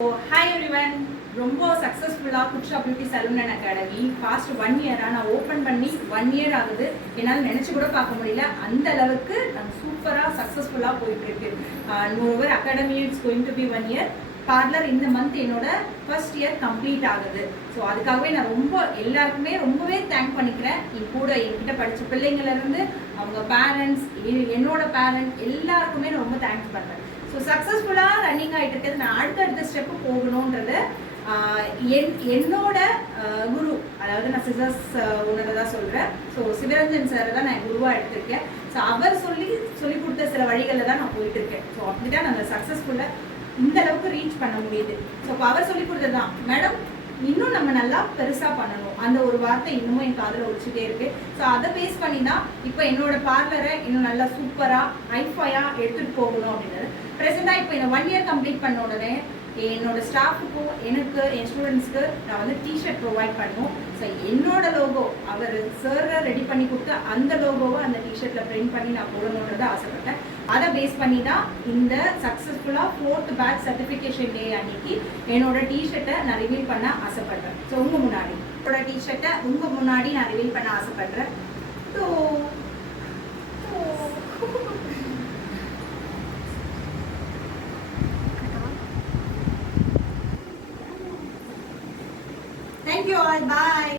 Hi everyone, ரொம்ப சக்ஸஸ்ஃபுல்லாக குட்ஷா beauty salon and academy past 1 இயராக நான் ஓப்பன் பண்ணி 1 இயர் ஆகுது. என்னால் நினச்சி கூட பார்க்க முடியல, அந்த அளவுக்கு நான் சூப்பராக சக்ஸஸ்ஃபுல்லாக போயிட்டுருக்கு. Moreover academy it's going to be 1 year. Parlour இந்த மந்த் என்னோட ஃபர்ஸ்ட் இயர் கம்ப்ளீட் ஆகுது. ஸோ அதுக்காகவே நான் எல்லாருக்குமே ரொம்பவே தேங்க் பண்ணிக்கிறேன். என் கூட என்கிட்ட படித்த பிள்ளைங்கள்லேருந்து அவங்க பேரண்ட்ஸ், என்னோட பேரண்ட் எல்லாருக்குமே நான் ரொம்ப தேங்க்ஸ் பண்ணுறேன். ஸோ சக்ஸஸ்ஃபுல்லாக ரன்னிங் ஆகிட்டு இருக்கிறது. நான் அடுத்த ஸ்டெப்பு போகணுன்றது என்னோட குரு, அதாவது நான் சிசர்ஸ் ஓனரை தான் சொல்கிறேன். ஸோ சிவரஞ்சன் சாரை தான் நான் குருவாக எடுத்திருக்கேன். ஸோ அவர் சொல்லி கொடுத்த சில வழிகளில் தான் நான் போயிட்டு இருக்கேன். ஸோ அப்படி தான் நான் சக்ஸஸ்ஃபுல்லாக இந்த அளவுக்கு ரீச் பண்ண முடியுது. ஸோ இப்போ அவர் சொல்லி கொடுத்தது தான், மேடம் இன்னும் நம்ம நல்லா பெருசாக பண்ணணும், அந்த ஒரு வார்த்தை இன்னமும் என் காதில் ஒழிச்சிட்டே இருக்கு. ஸோ அதை பேஸ் பண்ணி தான் இப்போ என்னோட பார்லரை இன்னும் நல்லா சூப்பராக ஹைஃபையாக எடுத்துகிட்டு போகணும் அப்படின்றது. ப்ரெசெண்டாக இப்போ இந்த 1 இயர் கம்ப்ளீட் பண்ண உடனே என்னோட ஸ்டாஃபுக்கும் எனக்கு என் ஸ்டூடெண்ட்ஸ்க்கு நான் வந்து டிஷர்ட் ப்ரொவைட் பண்ணுவோம். ஸோ என்னோட லோகோ அவர் சார் ரெடி பண்ணி கொடுத்து அந்த லோகோவை அந்த டிஷர்ட்டில் பிரிண்ட் பண்ணி நான் போடணுன்றதை ஆசைப்பட்டேன். அதை பேஸ் பண்ணி தான் இந்த சக்ஸஸ்ஃபுல்லாக 4th பேட்ச் சர்டிஃபிகேஷன் டே அன்னைக்கு என்னோட டிஷர்ட்டை நான் ரிவீல் பண்ண ஆசைப்படுறேன். ஸோ உங்கள் முன்னாடி என்னோட டிஷர்ட்டை உங்கள் முன்னாடி நான் ரிவீல் பண்ண ஆசைப்படுறேன். So thank you all, bye.